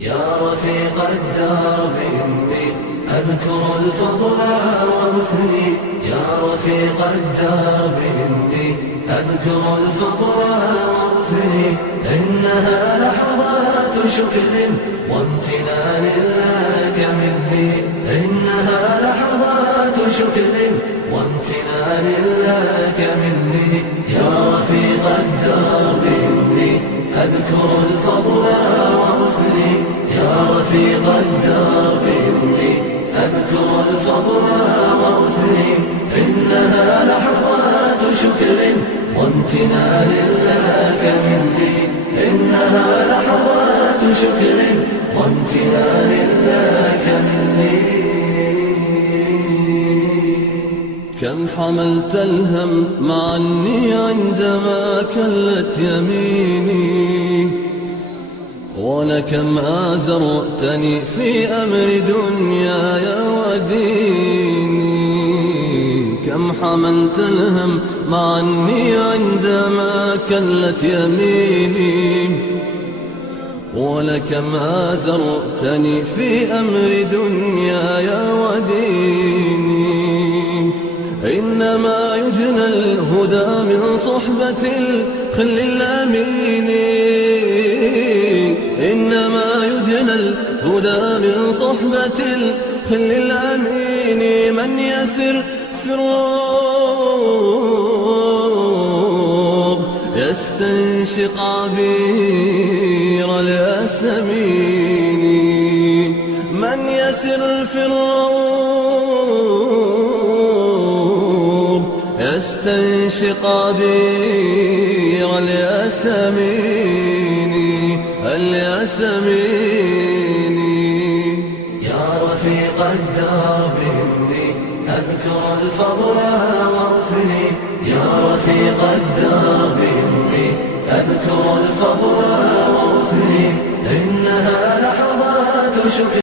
يا رفيق الدرب إني أذكر الفضل واغثني. يا رفيق الدرب إني أذكر الفضل واغثني. إنها لحظات شكر وامتنان لك مني. إنها لحظات شكر وامتنان لك مني. يا رفيق الدرب إني أذكر الفضل واغثني. يا رفيق الدرب إني أذكر الفضل واغثني. إنها لحظات شكر وامتنان لك مني. إنها لحظات شكر وامتنان لك مني. كم حملت الهم معني عندما كلت يميني، ولكم آزرتني في أمر دنياي وديني. كم حملت الهم معني عندما كلت يميني، ولكم آزرتني في أمر دنياي وديني. إنما يجنى الهدى من صحبة الخل الأمين. إنما يجنى الهدى من صحبة الخل الأمين. من يسر في الروض يستنشق عبير الياسمين. من يسر في الروض يستنشق عبير الياسمين. يا رفيق الدرب إني أذكر الفضل واغثني. يا رفيق الدرب إني أذكر الفضل واغثني. إنها لحظات شكر